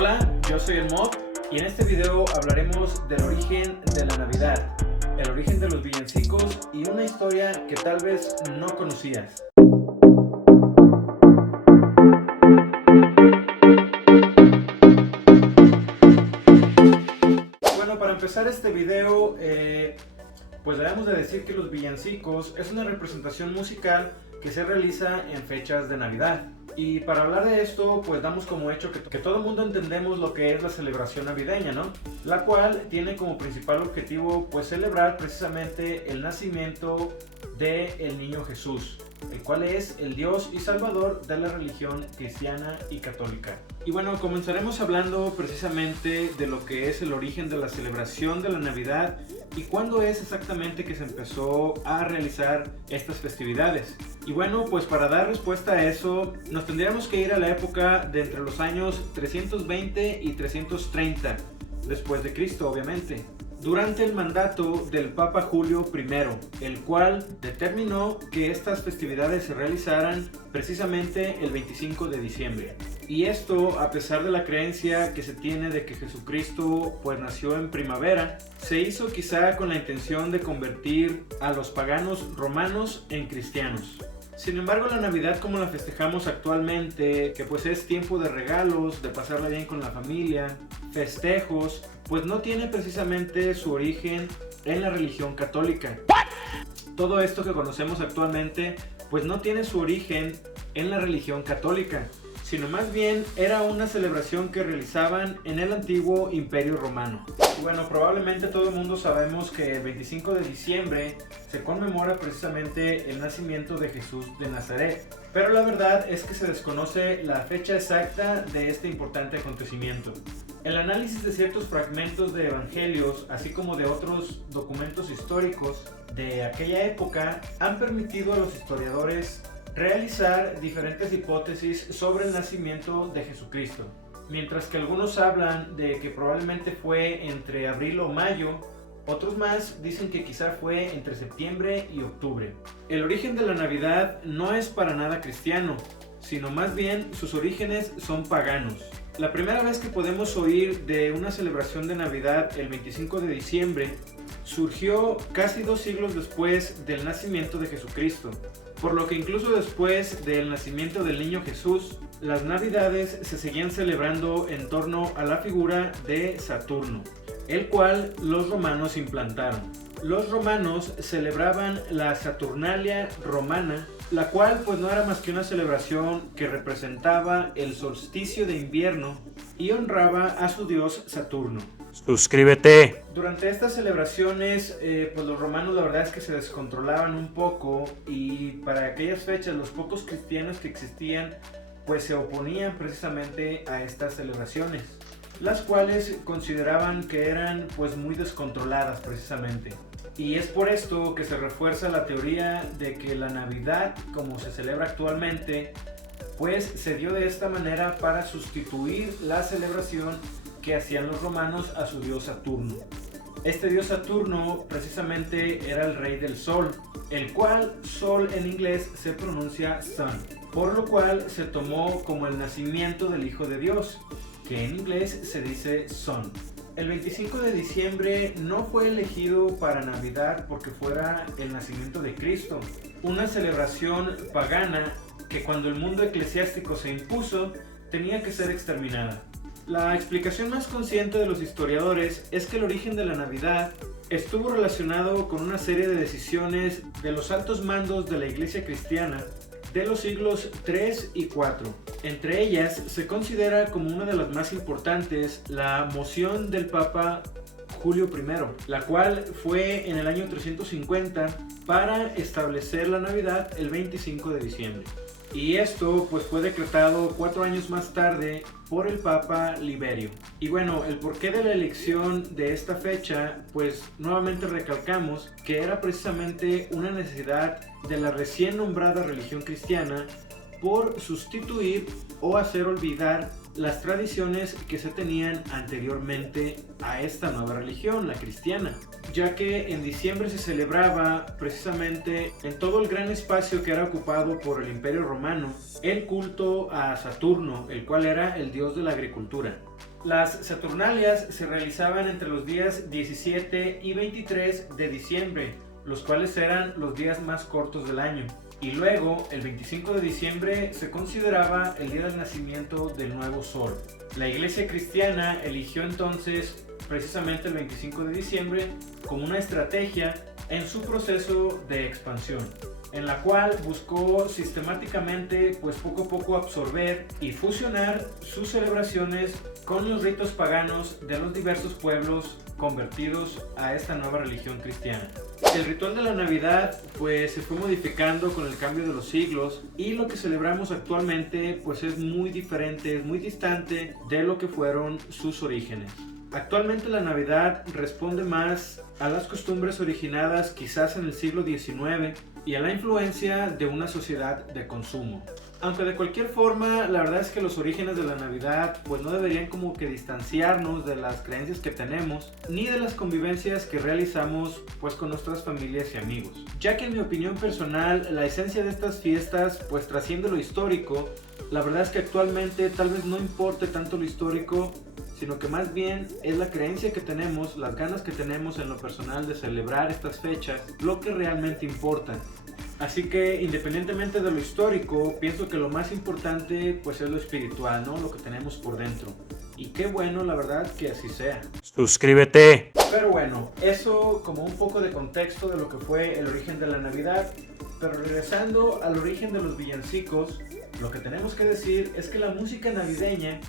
Hola, yo soy el Mod y en este video hablaremos del origen de la Navidad, el origen de los villancicos y una historia que tal vez no conocías. Bueno, para empezar este video, pues debemos de decir que los villancicos es una representación musical que se realiza en fechas de Navidad. Y para hablar de esto, pues damos como hecho que todo el mundo entendemos lo que es la celebración navideña, ¿no? La cual tiene como principal objetivo pues celebrar precisamente el nacimiento del niño Jesús, el cual es el Dios y Salvador de la religión cristiana y católica. Y bueno, comenzaremos hablando precisamente de lo que es el origen de la celebración de la Navidad y cuándo es exactamente que se empezó a realizar estas festividades. Y bueno, pues para dar respuesta a eso, nos tendríamos que ir a la época de entre los años 320 y 330 después de Cristo, obviamente, durante el mandato del Papa Julio I, el cual determinó que estas festividades se realizaran precisamente el 25 de diciembre. Y esto a pesar de la creencia que se tiene de que Jesucristo pues nació en primavera, se hizo quizá con la intención de convertir a los paganos romanos en cristianos. Sin embargo, la Navidad como la festejamos actualmente, que pues es tiempo de regalos, de pasarla bien con la familia, festejos, pues no tiene precisamente su origen en la religión católica. Todo esto que conocemos actualmente pues no tiene su origen en la religión católica, sino más bien era una celebración que realizaban en el antiguo Imperio Romano. Y bueno, probablemente todo el mundo sabemos que el 25 de diciembre se conmemora precisamente el nacimiento de Jesús de Nazaret, pero la verdad es que se desconoce la fecha exacta de este importante acontecimiento. El análisis de ciertos fragmentos de evangelios, así como de otros documentos históricos de aquella época, han permitido a los historiadores realizar diferentes hipótesis sobre el nacimiento de Jesucristo. Mientras que algunos hablan de que probablemente fue entre abril o mayo, otros más dicen que quizá fue entre septiembre y octubre. El origen de la Navidad no es para nada cristiano, sino más bien sus orígenes son paganos. La primera vez que podemos oír de una celebración de Navidad el 25 de diciembre surgió casi 2 siglos después del nacimiento de Jesucristo, por lo que incluso después del nacimiento del niño Jesús, las Navidades se seguían celebrando en torno a la figura de Saturno, el cual los romanos implantaron. Los romanos celebraban la Saturnalia romana, la cual pues no era más que una celebración que representaba el solsticio de invierno y honraba a su dios Saturno. Suscríbete. Durante estas celebraciones, pues los romanos la verdad es que se descontrolaban un poco y para aquellas fechas los pocos cristianos que existían pues se oponían precisamente a estas celebraciones, las cuales consideraban que eran pues muy descontroladas precisamente. Y es por esto que se refuerza la teoría de que la Navidad, como se celebra actualmente, pues se dio de esta manera para sustituir la celebración que hacían los romanos a su dios Saturno. Este dios Saturno precisamente era el rey del sol, el cual sol en inglés se pronuncia sun, por lo cual se tomó como el nacimiento del hijo de Dios, que en inglés se dice son. El 25 de diciembre no fue elegido para Navidad porque fuera el nacimiento de Cristo, una celebración pagana que cuando el mundo eclesiástico se impuso tenía que ser exterminada. La explicación más consciente de los historiadores es que el origen de la Navidad estuvo relacionado con una serie de decisiones de los altos mandos de la Iglesia cristiana de los siglos III y IV. Entre ellas se considera como una de las más importantes la moción del Papa Julio I, la cual fue en el año 350 para establecer la Navidad el 25 de diciembre. Y esto pues fue decretado 4 años más tarde por el Papa Liberio. Y bueno, el porqué de la elección de esta fecha, pues nuevamente recalcamos que era precisamente una necesidad de la recién nombrada religión cristiana por sustituir o hacer olvidar las tradiciones que se tenían anteriormente a esta nueva religión, la cristiana, ya que en diciembre se celebraba precisamente en todo el gran espacio que era ocupado por el Imperio Romano el culto a Saturno, el cual era el dios de la agricultura. Las Saturnalias se realizaban entre los días 17 y 23 de diciembre, los cuales eran los días más cortos del año. Y luego, el 25 de diciembre se consideraba el día del nacimiento del nuevo sol. La iglesia cristiana eligió entonces precisamente el 25 de diciembre como una estrategia en su proceso de expansión, en la cual buscó sistemáticamente, pues poco a poco, absorber y fusionar sus celebraciones con los ritos paganos de los diversos pueblos convertidos a esta nueva religión cristiana. El ritual de la Navidad pues se fue modificando con el cambio de los siglos, y lo que celebramos actualmente pues es muy diferente, es muy distante de lo que fueron sus orígenes. Actualmente la Navidad responde más a las costumbres originadas quizás en el siglo XIX y a la influencia de una sociedad de consumo. Aunque de cualquier forma, la verdad es que los orígenes de la Navidad pues no deberían como que distanciarnos de las creencias que tenemos, ni de las convivencias que realizamos pues con nuestras familias y amigos. Ya que en mi opinión personal, la esencia de estas fiestas pues trasciende lo histórico. La verdad es que actualmente tal vez no importe tanto lo histórico, sino que más bien es la creencia que tenemos, las ganas que tenemos en lo personal de celebrar estas fechas, lo que realmente importa. Así que independientemente de lo histórico, pienso que lo más importante pues es lo espiritual, ¿no? Lo que tenemos por dentro. Y qué bueno, la verdad, que así sea. Suscríbete. Pero bueno, eso como un poco de contexto de lo que fue el origen de la Navidad. Pero regresando al origen de los villancicos, lo que tenemos que decir es que la música navideña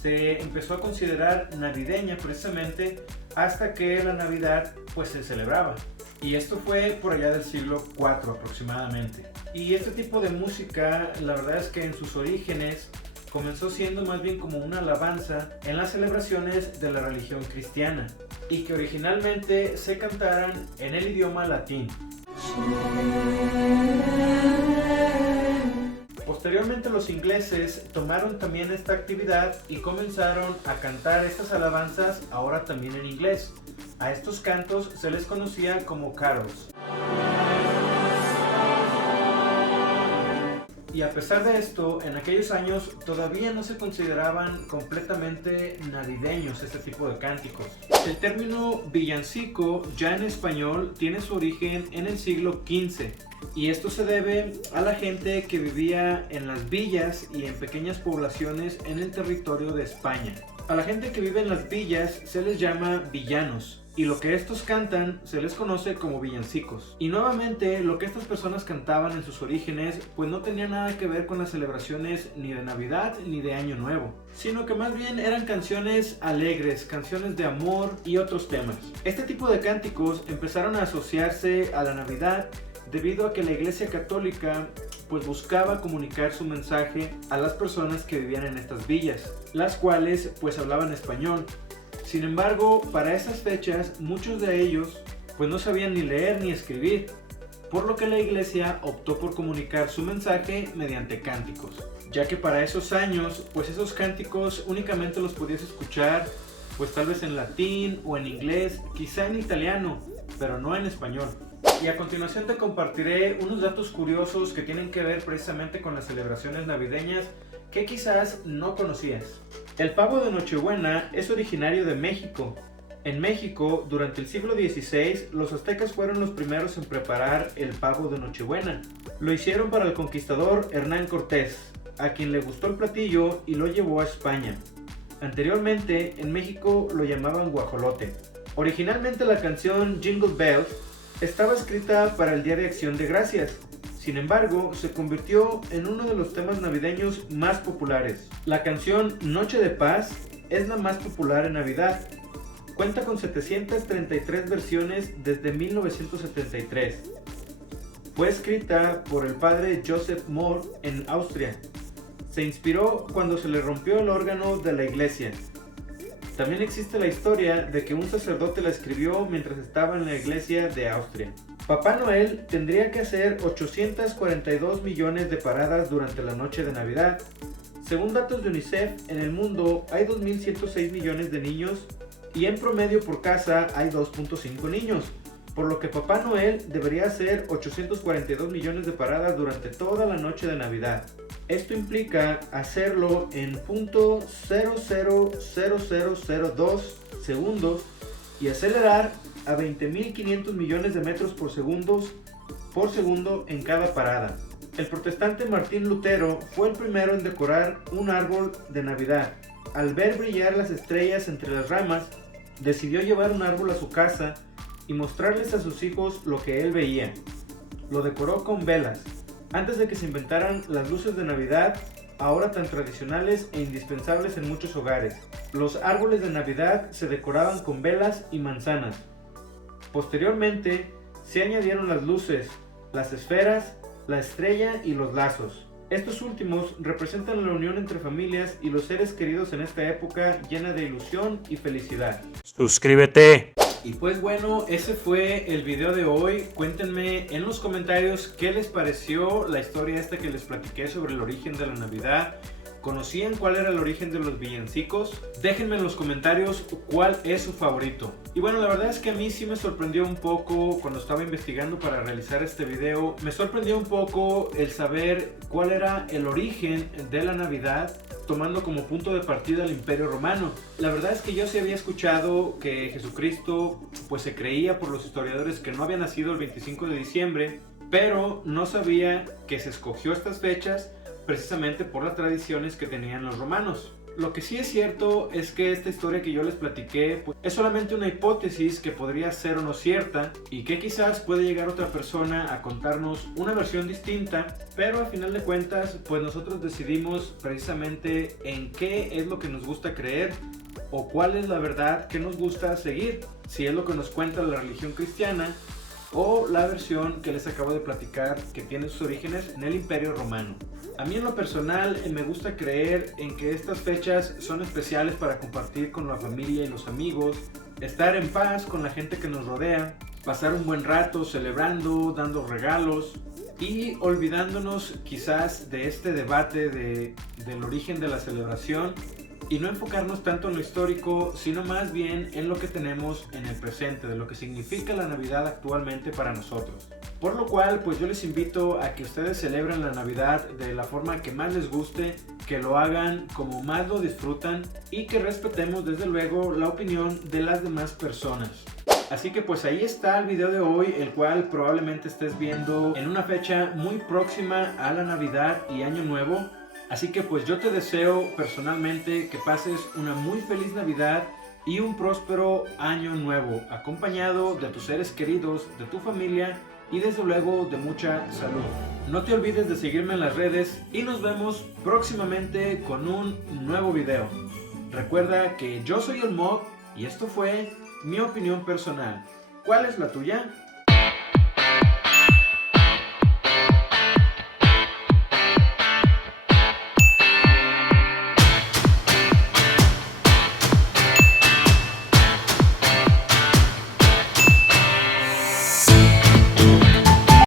se empezó a considerar navideña precisamente hasta que la Navidad pues se celebraba. Y esto fue por allá del siglo IV aproximadamente. Y este tipo de música, la verdad es que en sus orígenes comenzó siendo más bien como una alabanza en las celebraciones de la religión cristiana, y que originalmente se cantaran en el idioma latín. Posteriormente los ingleses tomaron también esta actividad y comenzaron a cantar estas alabanzas ahora también en inglés. A estos cantos se les conocía como carols. Y a pesar de esto, en aquellos años todavía no se consideraban completamente navideños este tipo de cánticos. El término villancico ya en español tiene su origen en el siglo XV, y esto se debe a la gente que vivía en las villas y en pequeñas poblaciones en el territorio de España. A la gente que vive en las villas se les llama villanos, y lo que estos cantan se les conoce como villancicos. Y nuevamente, lo que estas personas cantaban en sus orígenes pues no tenía nada que ver con las celebraciones ni de Navidad ni de Año Nuevo, sino que más bien eran canciones alegres, canciones de amor y otros temas. Este tipo de cánticos empezaron a asociarse a la Navidad debido a que la Iglesia Católica pues buscaba comunicar su mensaje a las personas que vivían en estas villas, las cuales pues hablaban español. Sin embargo, para esas fechas muchos de ellos pues no sabían ni leer ni escribir, por lo que la iglesia optó por comunicar su mensaje mediante cánticos, ya que para esos años pues esos cánticos únicamente los podías escuchar pues tal vez en latín o en inglés, quizá en italiano, pero no en español. Y a continuación te compartiré unos datos curiosos que tienen que ver precisamente con las celebraciones navideñas que quizás no conocías. El pavo de Nochebuena es originario de México. En México, durante el siglo XVI, los aztecas fueron los primeros en preparar el pavo de Nochebuena. Lo hicieron para el conquistador Hernán Cortés, a quien le gustó el platillo y lo llevó a España. Anteriormente, en México lo llamaban guajolote. Originalmente la canción Jingle Bells estaba escrita para el Día de Acción de Gracias. Sin embargo, se convirtió en uno de los temas navideños más populares. La canción Noche de Paz es la más popular en Navidad. Cuenta con 733 versiones desde 1973. Fue escrita por el padre Joseph Mohr en Austria. Se inspiró cuando se le rompió el órgano de la iglesia. También existe la historia de que un sacerdote la escribió mientras estaba en la iglesia de Austria. Papá Noel tendría que hacer 842 millones de paradas durante la noche de Navidad, Según datos de UNICEF, en el mundo hay 2.106 millones de niños y en promedio por casa hay 2.5 niños, por lo que Papá Noel debería hacer 842 millones de paradas durante toda la noche de Navidad. Esto implica hacerlo en .000002 segundos y acelerar a 20.500 millones de metros por segundo en cada parada. El protestante Martín Lutero fue el primero en decorar un árbol de Navidad. Al ver brillar las estrellas entre las ramas, decidió llevar un árbol a su casa y mostrarles a sus hijos lo que él veía. Lo decoró con velas, antes de que se inventaran las luces de Navidad, ahora tan tradicionales e indispensables en muchos hogares. Los árboles de Navidad se decoraban con velas y manzanas. Posteriormente, se añadieron las luces, las esferas, la estrella y los lazos. Estos últimos representan la unión entre familias y los seres queridos en esta época llena de ilusión y felicidad. Suscríbete. Y pues bueno, ese fue el video de hoy. Cuéntenme en los comentarios qué les pareció la historia esta que les platiqué sobre el origen de la Navidad. ¿Conocían cuál era el origen de los villancicos? Déjenme en los comentarios cuál es su favorito. Y bueno, la verdad es que a mí sí me sorprendió un poco cuando estaba investigando para realizar este video. Me sorprendió un poco el saber cuál era el origen de la Navidad, tomando como punto de partida el Imperio Romano. La verdad es que yo sí había escuchado que Jesucristo pues se creía por los historiadores que no había nacido el 25 de diciembre, pero no sabía que se escogió estas fechas precisamente por las tradiciones que tenían los romanos. Lo que sí es cierto es que esta historia que yo les platiqué pues, es solamente una hipótesis que podría ser o no cierta y que quizás puede llegar otra persona a contarnos una versión distinta, pero a final de cuentas pues nosotros decidimos precisamente en qué es lo que nos gusta creer o cuál es la verdad que nos gusta seguir, si es lo que nos cuenta la religión cristiana o la versión que les acabo de platicar que tiene sus orígenes en el Imperio Romano. A mí en lo personal me gusta creer en que estas fechas son especiales para compartir con la familia y los amigos, estar en paz con la gente que nos rodea, pasar un buen rato celebrando, dando regalos y olvidándonos quizás de este debate del origen de la celebración y no enfocarnos tanto en lo histórico, sino más bien en lo que tenemos en el presente, de lo que significa la Navidad actualmente para nosotros. Por lo cual, pues yo les invito a que ustedes celebren la Navidad de la forma que más les guste, que lo hagan como más lo disfrutan y que respetemos desde luego la opinión de las demás personas. Así que pues ahí está el video de hoy, el cual probablemente estés viendo en una fecha muy próxima a la Navidad y Año Nuevo. Así que pues yo te deseo personalmente que pases una muy feliz Navidad y un próspero año nuevo, acompañado de tus seres queridos, de tu familia y desde luego de mucha salud. No te olvides de seguirme en las redes y nos vemos próximamente con un nuevo video. Recuerda que yo soy el Mob y esto fue mi opinión personal. ¿Cuál es la tuya?